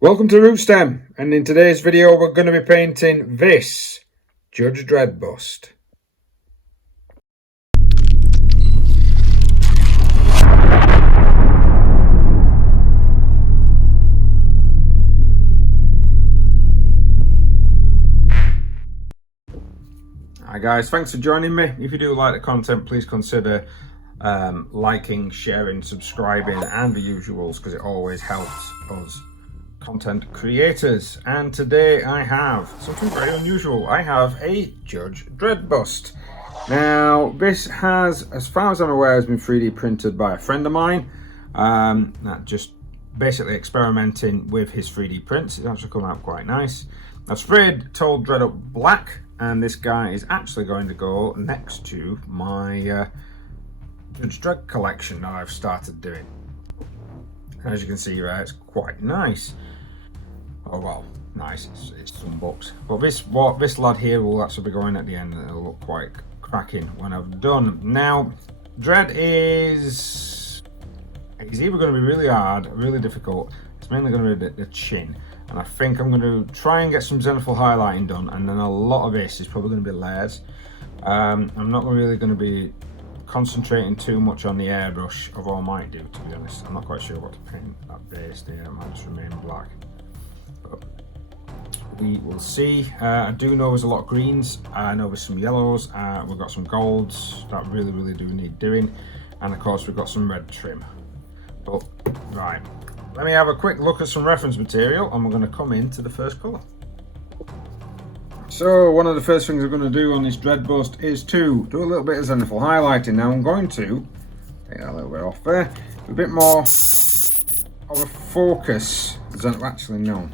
Welcome to Rootstem, and in today's video we're going to be painting this Judge Dredd bust. Hi guys, thanks for joining me. If you do like the content, please consider liking, sharing, subscribing and the usuals, because it always helps us content creators. And today I have something very unusual. I have a Judge Dredd bust. Now this has, as far as I'm aware, has been 3D printed by a friend of mine, just basically experimenting with his 3D prints. It's actually come out quite nice. I've sprayed Told Dredd up black, and this guy is actually going to go next to my Judge Dredd collection that I've started doing. As you can see, right, it's quite nice. Oh well, nice, it's some books. But this lad here will actually be going at the end, and it'll look quite cracking when I've done. Now, Dredd is either going to be really hard, really difficult. It's mainly going to be the chin. And I think I'm going to try and get some zenithal highlighting done, and then a lot of this is probably going to be layers. I'm not really going to be concentrating too much on the airbrush, although I might do, to be honest. I'm not quite sure what to paint that base there. It might just remain black, but we will see. I do know there's a lot of greens. I know there's some yellows. We've got some golds that really do need doing, and of course we've got some red trim. But right, let me have a quick look at some reference material, and we're going to come into the first colour. So one of the first things I'm going to do on this Dredd bust is to do a little bit of zenithal highlighting. Now I'm going to take that a little bit off there, a bit more of a focus. Actually no,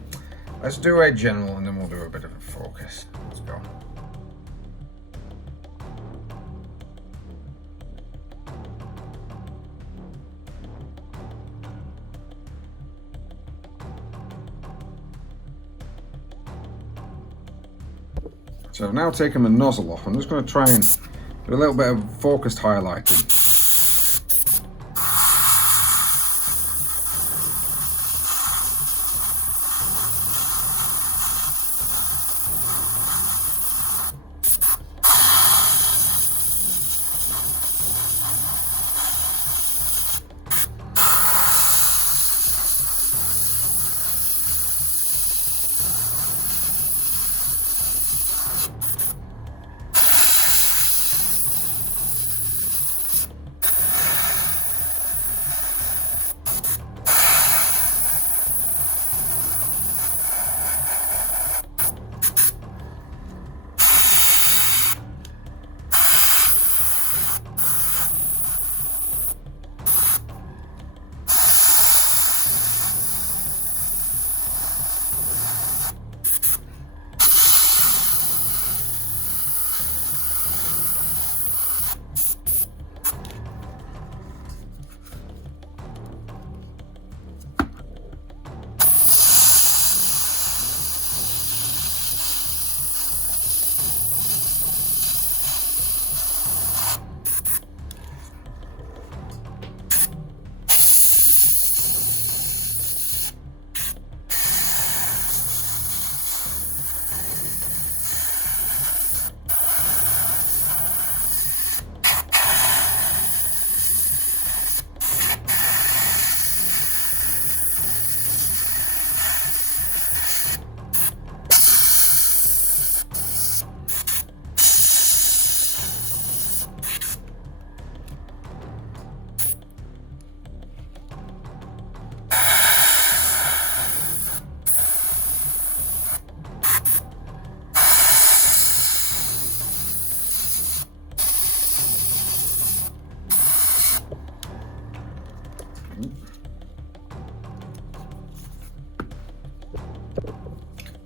let's do a general and then we'll do a bit of a focus. Let's go. So I've now taken the nozzle off. I'm just going to try and do a little bit of focused highlighting.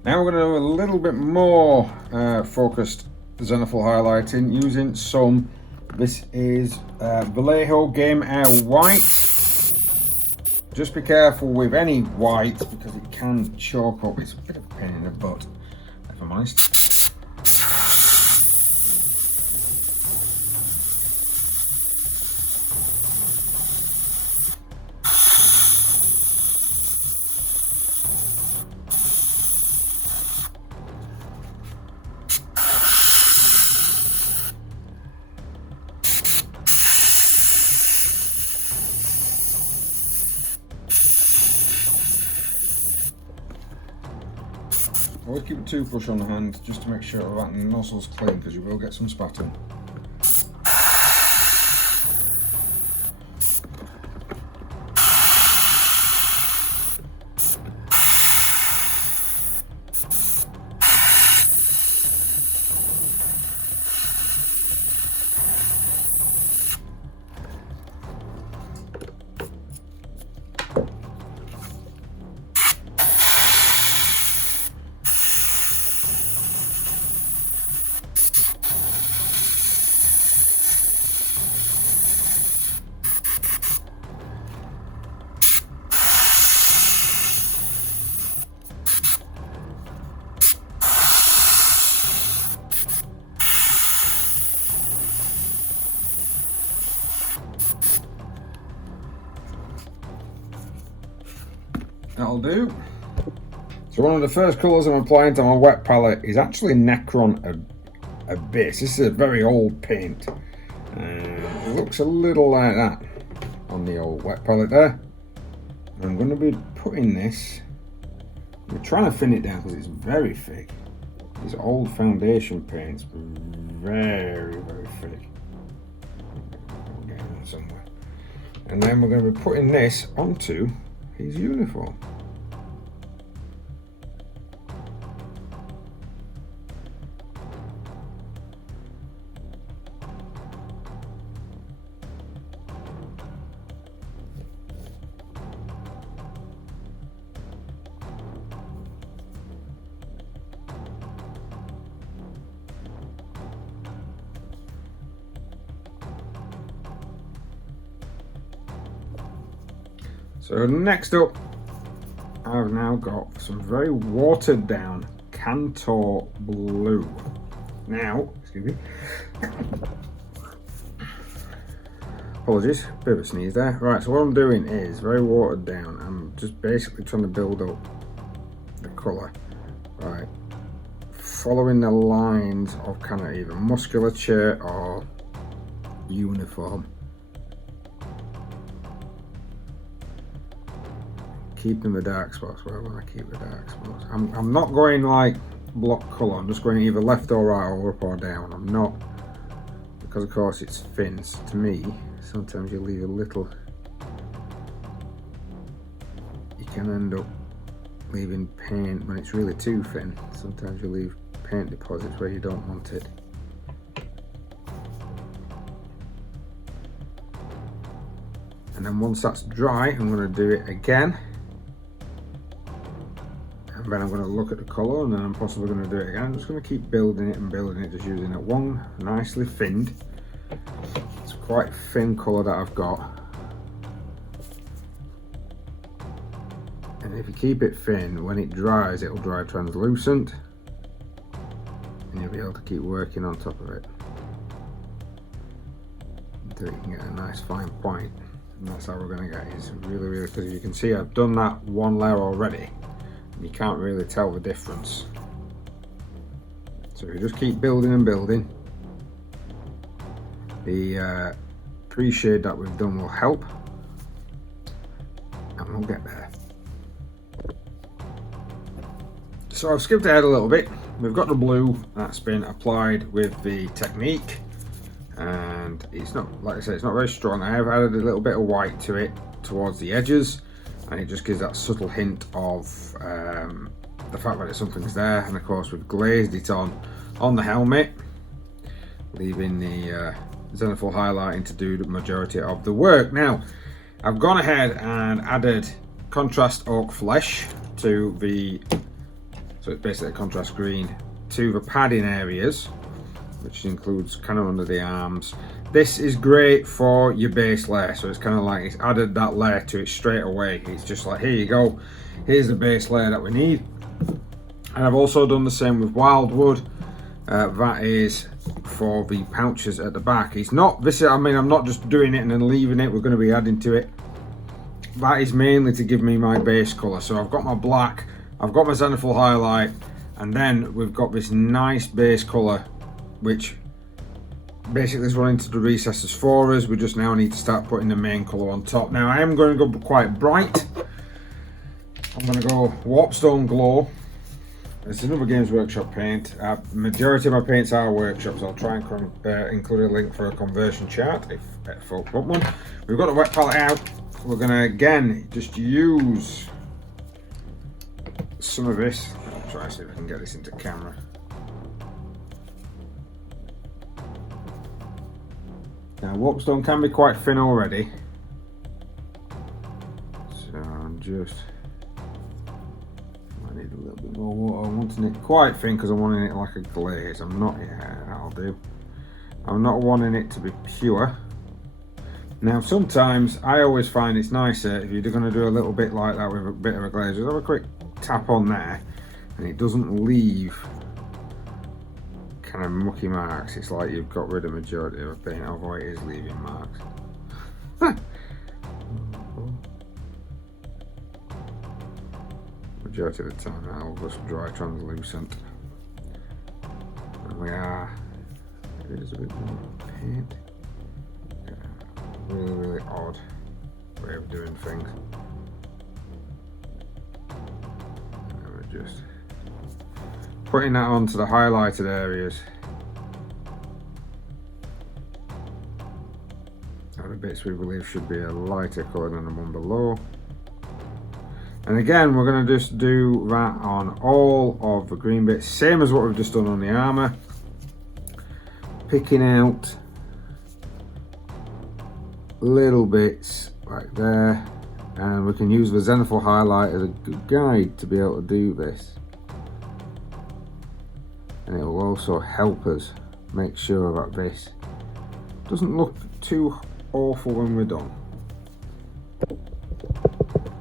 Now we're going to do a little bit more focused zenithal highlighting using some, this is Vallejo Game Air White. Just be careful with any white because it can choke up. It's a bit of a pain in the butt, if I'm honest. Always keep a toothbrush on the hand just to make sure that nozzle's clean, because you will get some spatting. That'll do. So one of the first colours I'm applying to my wet palette is actually Necron Abyss. This is a very old paint. It looks a little like that on the old wet palette there. I'm going to be putting this, we're trying to thin it down because it's very thick. These old foundation paints, very, very thick. I'll get it somewhere. And then we're going to be putting this onto his uniform. So next up, I've now got some very watered down Cantor Blue. Now, excuse me, apologies, bit of a sneeze there. Right, so what I'm doing is very watered down. I'm just basically trying to build up the colour, right, following the lines of kind of either musculature or uniform. Keeping the dark spots where I want to keep the dark spots. I'm not going like block colour, I'm just going either left or right or up or down. I'm not, because of course it's thin. To me, sometimes you leave a little, you can end up leaving paint when it's really too thin. Sometimes you leave paint deposits where you don't want it. And then once that's dry, I'm going to do it again. And then I'm going to look at the colour, and then I'm possibly going to do it again. I'm just going to keep building it, just using it one nicely thinned. It's quite thin colour that I've got. And if you keep it thin, when it dries, it'll dry translucent. And you'll be able to keep working on top of it until you can get a nice fine point. And that's how we're going to get it. It's really, because you can see I've done that one layer already. You can't really tell the difference. So we just keep building and building. The pre-shade that we've done will help, and we'll get there. So I've skipped ahead a little bit. We've got the blue that's been applied with the technique, and it's not, like I said, it's not very strong. I have added a little bit of white to it towards the edges, and it just gives that subtle hint of the fact that something's there. And of course we've glazed it on the helmet, leaving the zenithal highlighting to do the majority of the work. Now I've gone ahead and added contrast oak flesh to the, so it's basically a contrast green, to the padding areas, which includes kind of under the arms. This is great for your base layer, so it's kind of like it's added that layer to it straight away. It's just like, here you go, here's the base layer that we need. And I've also done the same with Wildwood. That is for the pouches at the back. It's not this, I mean, I'm not just doing it and then leaving it, we're going to be adding to it. That is mainly to give me my base colour. So I've got my black, I've got my zenithal highlight, and then we've got this nice base colour, which basically is running to the recesses for us. We just now need to start putting the main colour on top. Now I am going to go quite bright. I'm going to go Warpstone Glow It's another Games Workshop paint. Majority of my paints are workshops. I'll try and include a link for a conversion chart if folks want one. We've got the wet palette out. We're going to again just use some of this. I'll try to see if I can get this into camera. Now Warpstone can be quite thin already, so I'm just, I need a little bit more water. I'm wanting it quite thin because I'm wanting it like a glaze. I'm not, yeah, that'll do. I'm not wanting it to be pure. Now sometimes I always find it's nicer if you're going to do a little bit like that with a bit of a glaze, just have a quick tap on there and it doesn't leave kind of mucky marks. It's like you've got rid of majority of the paint, although it is leaving marks. Majority of the time I'll just dry translucent. And we are, it is a bit more paint. Yeah, really odd way of doing things. And we're just putting that onto the highlighted areas. And the bits we believe should be a lighter colour than the one below. And again, we're going to just do that on all of the green bits, same as what we've just done on the armour. Picking out little bits like there, and we can use the Zenithal highlight as a good guide to be able to do this. And it will also help us make sure that this doesn't look too awful when we're done.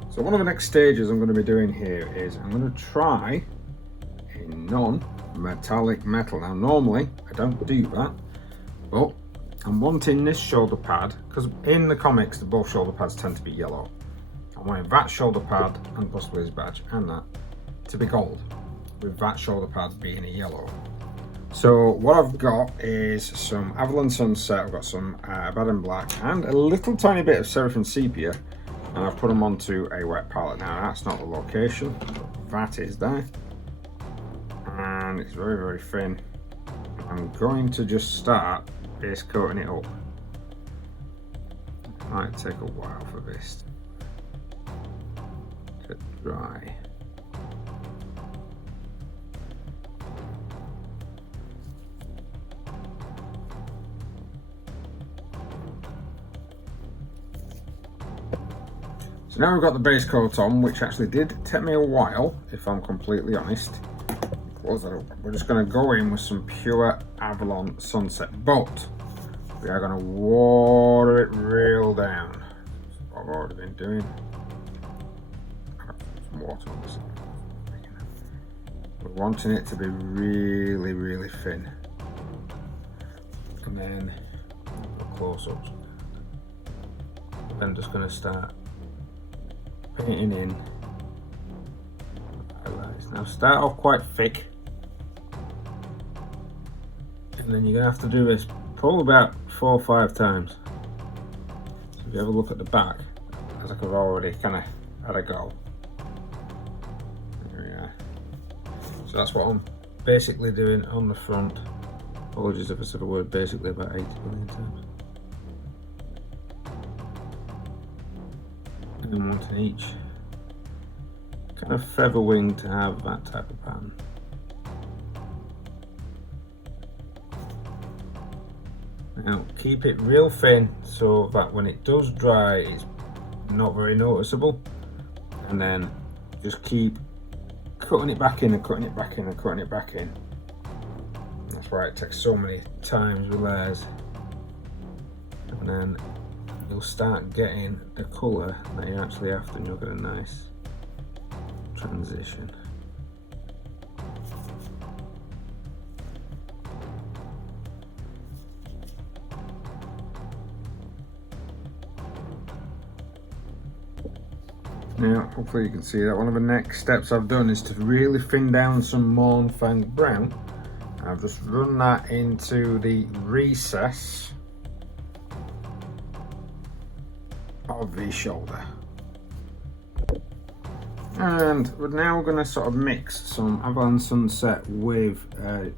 So one of the next stages I'm going to be doing here is I'm going to try a non-metallic metal. Now normally I don't do that, but I'm wanting this shoulder pad, because in the comics both shoulder pads tend to be yellow. I'm wanting that shoulder pad and possibly his badge and that to be gold, with that shoulder pad being a yellow. So what I've got is some Avalon Sunset, I've got some Abaddon Black and a little tiny bit of Seraphim Sepia, and I've put them onto a wet palette. Now that's not the location, that is there, and it's very thin. I'm going to just start base coating it up. It might take a while for this to dry. So now we've got the base coat on, which actually did take me a while, if I'm completely honest. Close that up. We're just going to go in with some pure Avalon Sunset, but we are going to water it real down. That's what I've already been doing. Some water on this. We're wanting it to be really thin. And then close-ups. I'm just going to start painting in highlights. Now start off quite thick, and then you're going to have to do this probably about 4 or 5 times. So if you have a look at the back, as I've already kind of had a go. There we are. So that's what I'm basically doing on the front. Apologies if I said the word basically about 80 million times. And wanting each kind of feather wing to have that type of pattern. Now keep it real thin so that when it does dry it's not very noticeable, and then just keep cutting it back in and cutting it back in and cutting it back in. That's why it takes so many times with layers, and then you'll start getting the colour that you actually after, and you'll get a nice transition. Now hopefully you can see that one of the next steps I've done is to really thin down some Mournfang Brown. I've just run that into the recess of the shoulder. And we're now going to sort of mix some Avalon Sunset with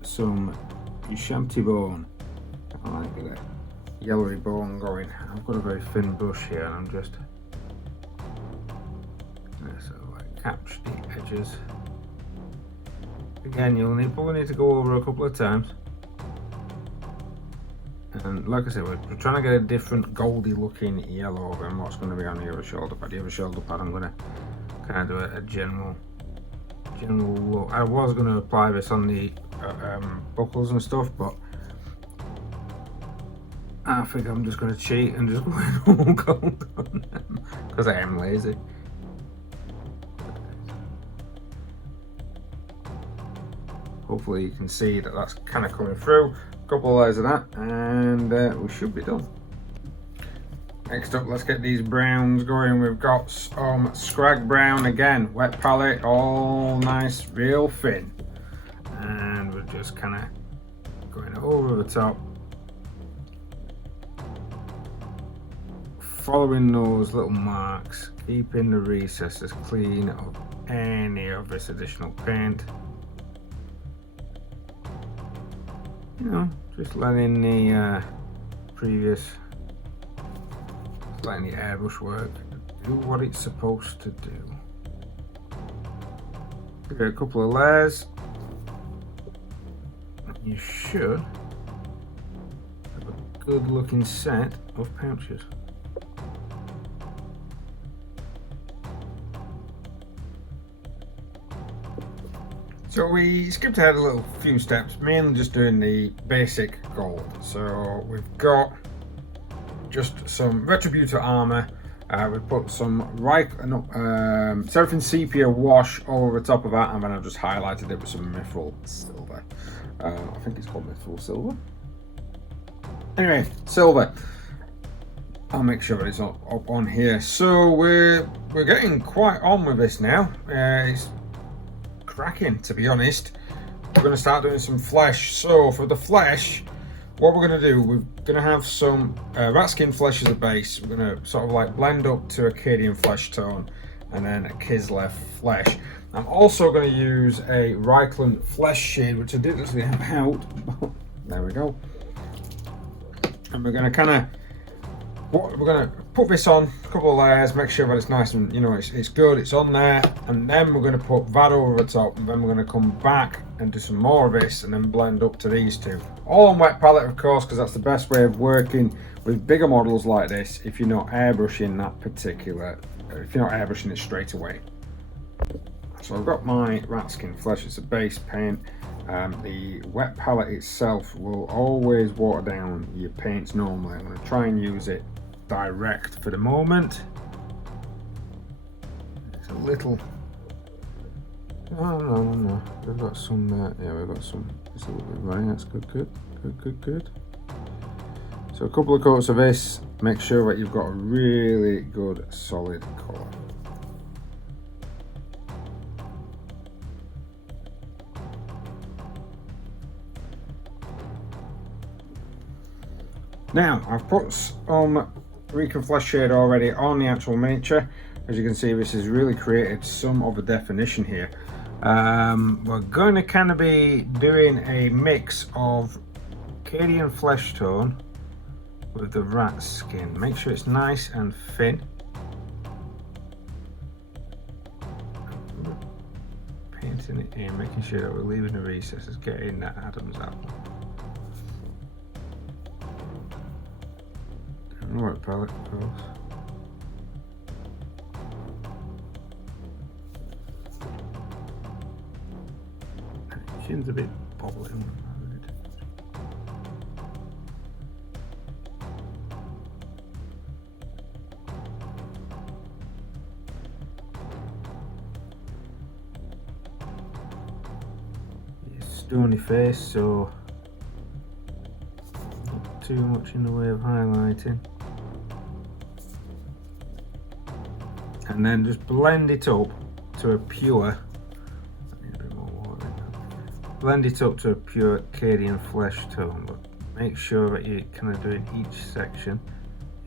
some Shanty Bone. I like the yellowy bone going. I've got a very thin brush here and I'm just sort of like catch the edges. Again, you'll probably need to go over a couple of times. And like I said, we're trying to get a different goldy looking yellow than what's going to be on the other shoulder pad. The other shoulder pad I'm going to kind of do a general look. I was going to apply this on the buckles and stuff, but I think I'm just going to cheat and just go all gold on them because I am lazy. Hopefully you can see that that's kind of coming through. A couple of layers of that and we should be done. Next up, let's get these browns going. We've got some Scrag Brown again, wet palette, all nice, real thin. And we're just kind of going over the top. Following those little marks, keeping the recesses clean of any of this additional paint. You know, just letting the letting the airbrush work do what it's supposed to do. Give it a couple of layers. You should have a good looking set of pouches. So we skipped ahead a little few steps, mainly just doing the basic gold. So we've got just some Retributor armor. We've put some Seraphim Sepia wash over the top of that, and then I've just highlighted it with some Mithril Silver. I think it's called Mithril Silver. Anyway, silver. I'll make sure that it's up on here. So we're getting quite on with this now. It's cracking, to be honest. We're going to start doing some flesh. So for the flesh, what we're going to do, we're going to have some rat skin flesh as a base. We're going to sort of like blend up to a Cadian flesh tone and then a Kislev flesh. I'm also going to use a Reichland flesh shade, which I didn't actually have out, but there we go. And we're going to put this on a couple of layers, make sure that it's nice and, you know, it's good, it's on there, and then we're going to put that over the top, and then we're going to come back and do some more of this and then blend up to these two. All on wet palette, of course, because that's the best way of working with bigger models like this if you're not airbrushing it straight away. So I've got my rat skin flesh, it's a base paint. The wet palette itself will always water down your paints normally. I'm going to try and use it direct for the moment. It's a little... No. We've got some... yeah, we've got some... It's a little bit right. That's good. So a couple of coats of this. Make sure that you've got a really good solid colour. Now, I've put some Recon Flesh shade already on the actual miniature. As you can see, this has really created some of a definition here. We're going to kind of be doing a mix of Cadian flesh tone with the rat skin. Make sure it's nice and thin. Painting it in, making sure that we're leaving the recesses, getting that Adam's apple. Right palette, of course. Chin's a bit bobbling. It's stony face, so not too much in the way of highlighting. And then just blend it up to a pure, blend it up to a pure Cadian flesh tone, but make sure that you're kind of doing each section.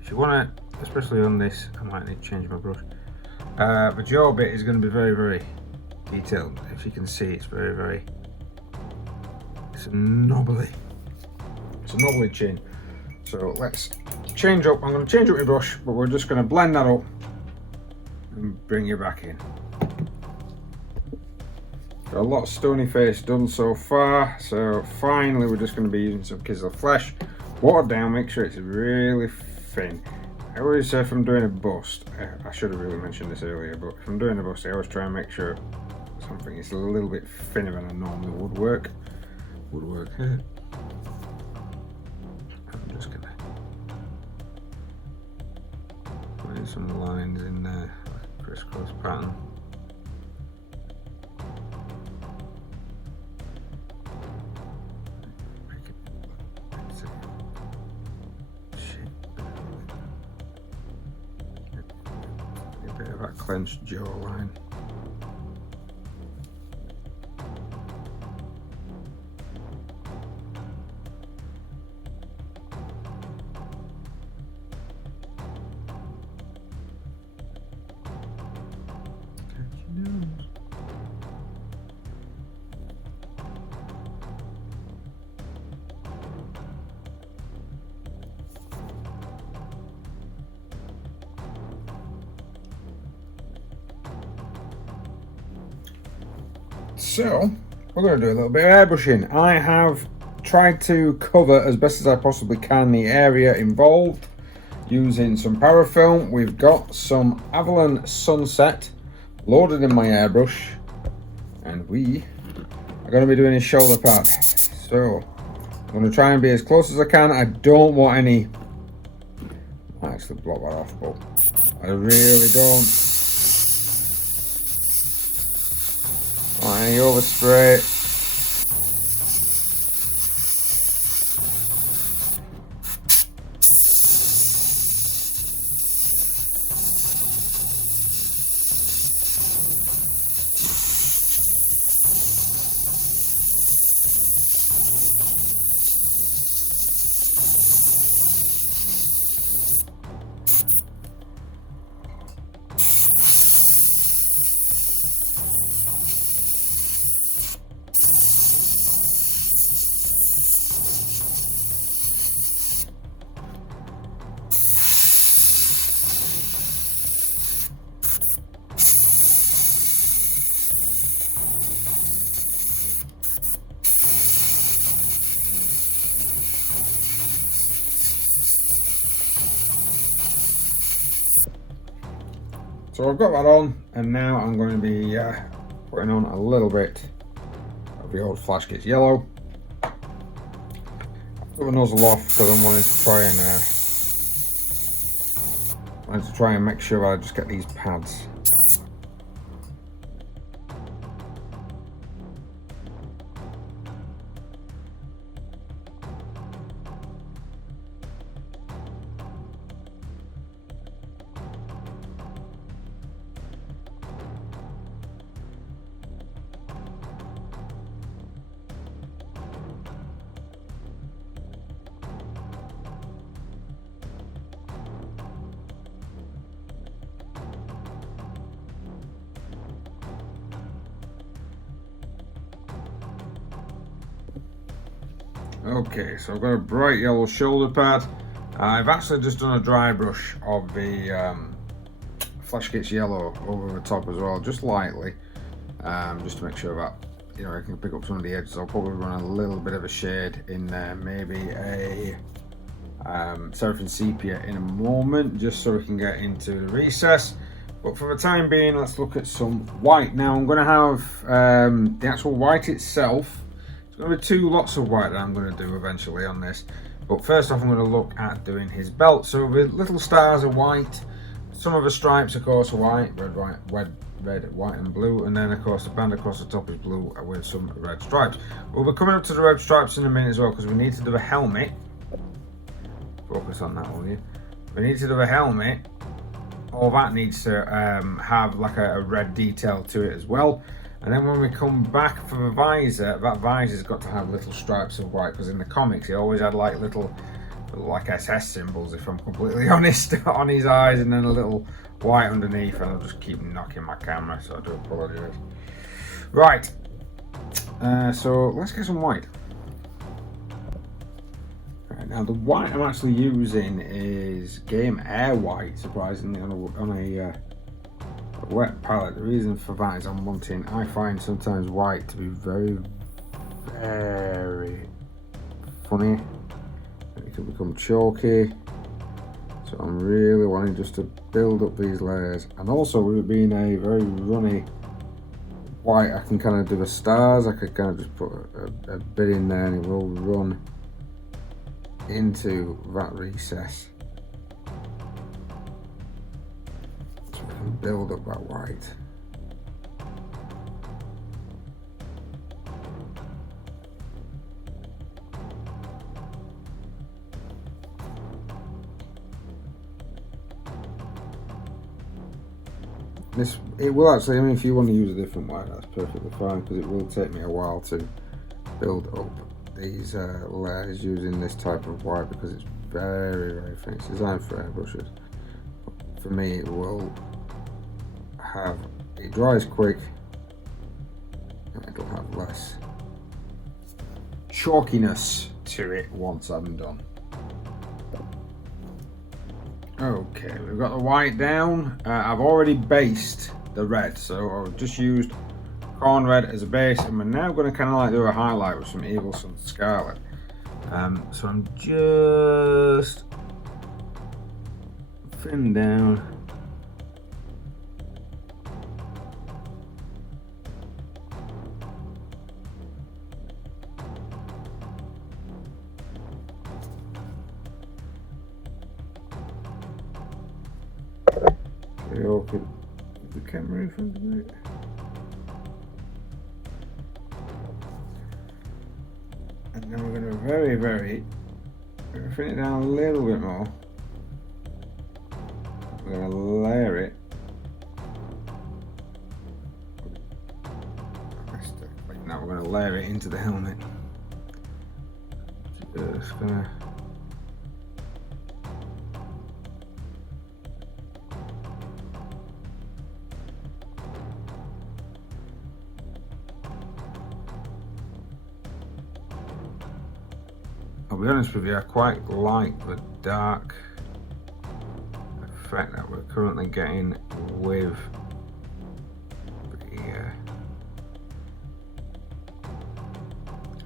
If you want to, especially on this, I might need to change my brush. The jaw bit is going to be very, very detailed. If you can see, it's very, very, it's a knobbly chin. So let's change up. I'm going to change up my brush, but we're just going to blend that up and bring you back in. Got a lot of stony face done so far, so finally we're just going to be using some Kiss of Flesh, watered down, make sure it's really thin. I always say if I'm doing a bust, I should have really mentioned this earlier, but if I'm doing a bust I always try and make sure something is a little bit thinner than I normally would work here. I'm just going to put some lines in there, like a crisscross pattern. That clenched jawline. So, we're going to do a little bit of airbrushing. I have tried to cover as best as I possibly can the area involved using some parafilm. We've got some Avalon Sunset loaded in my airbrush, and we are going to be doing his shoulder pad. So, I'm going to try and be as close as I can. I don't want any, I might actually block that off, but I really don't. Any overspray. So I've got that on, and now I'm going to be putting on a little bit of the old Flash Kits Yellow. I've got the nozzle off because I'm wanting to try and make sure I just get these pads. Okay, so I've got a bright yellow shoulder pad. I've actually just done a dry brush of the Flash Kits Yellow over the top as well, just lightly, just to make sure that, you know, I can pick up some of the edges. I'll probably run a little bit of a shade in there, maybe a Seraphim Sepia in a moment, just so we can get into the recess. But for the time being, let's look at some white. Now I'm going to have the actual white itself. There's going to be two lots of white that I'm going to do eventually on this. But first off, I'm going to look at doing his belt. So the little stars are white. Some of the stripes, of course, are white, red, white and blue. And then, of course, the band across the top is blue with some red stripes. We'll be coming up to the red stripes in a minute as well, because we need to do a helmet. Focus on that, will you? We need to do a helmet. All that needs to have like a red detail to it as well. And then when we come back for the visor, that visor's got to have little stripes of white, because in the comics he always had like little look like SS symbols, if I'm completely honest, on his eyes, and then a little white underneath, and I'll just keep knocking my camera, so I do apologise. Right, so let's get some white. Right, now the white I'm actually using is Game Air White, surprisingly, on a wet palette. The reason for that is I find sometimes white to be very, very funny. It can become chalky, so I'm really wanting just to build up these layers. And also, with it being a very runny white, I can kind of do the stars. I could kind of just put a bit in there and it will run into that recess, so we can build up that white. It will actually, I mean, if you want to use a different white, that's perfectly fine, because it will take me a while to build up these layers using this type of white, because it's very, very thin. It's designed for airbrushes. For me, it dries quick, and it'll have less chalkiness to it once I'm done. Okay, we've got the white down. I've already based the red, so I've just used corn red as a base, and we're now going to kind of like do a highlight with some Evil Sun Scarlet. So I'm just thin down. Open the camera in front of me. And then we're going to very thin it down a little bit more. We're going to layer it. Now we're going to layer it into the helmet. Just going to. I'll be honest with you, I quite like the dark effect that we're currently getting with the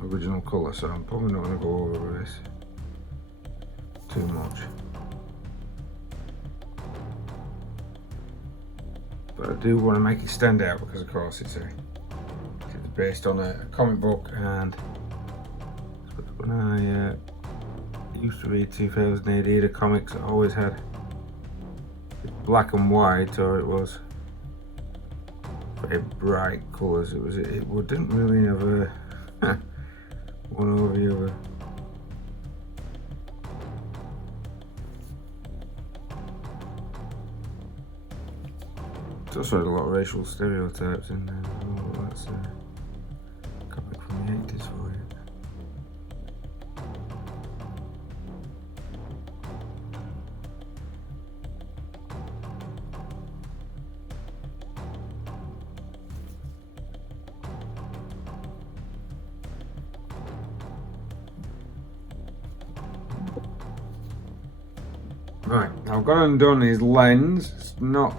original colour, so I'm probably not going to go over this too much. But I do want to make it stand out, because of course it's based on a comic book, and when I used to read 2000 AD, the comics always had black and white, or it was very bright colours. It didn't really have a one over the other. It's also had a lot of racial stereotypes in there. Oh, that's a comic from the 80s for you. Right, I've gone and done his lens. It's not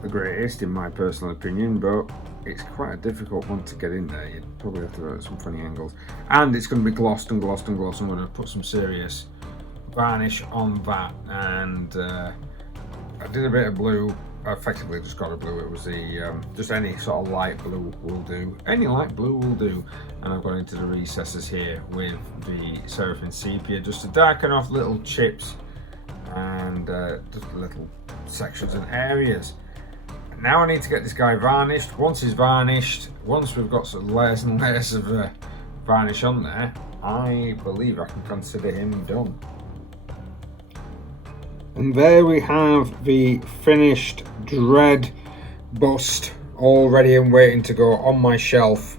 the greatest in my personal opinion, but it's quite a difficult one to get in there. You'd probably have to go at some funny angles. And it's going to be glossed and glossed and glossed. I'm going to put some serious varnish on that. And I did a bit of blue. I effectively just got a blue. It was the just any sort of light blue will do. Any light blue will do. And I've gone into the recesses here with the Seraphim Sepia just to darken off little chips and just little sections and areas. Now I need to get this guy varnished. Once he's varnished, once we've got some layers and layers of varnish on there, I believe I can consider him done. And there we have the finished Dredd bust, all ready and waiting to go on my shelf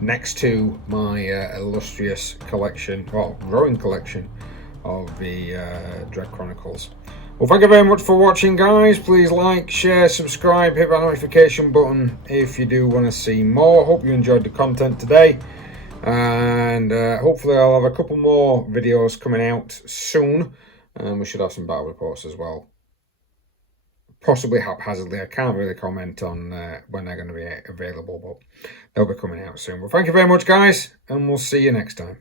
next to my illustrious collection, or growing collection of the Dredd Chronicles. Well, thank you very much for watching, guys. Please like, share, subscribe, hit that notification button if you do want to see more. Hope you enjoyed the content today, and hopefully I'll have a couple more videos coming out soon, and we should have some battle reports as well. Possibly haphazardly. I can't really comment on when they're going to be available, but they'll be coming out soon. Well, thank you very much, guys, and we'll see you next time.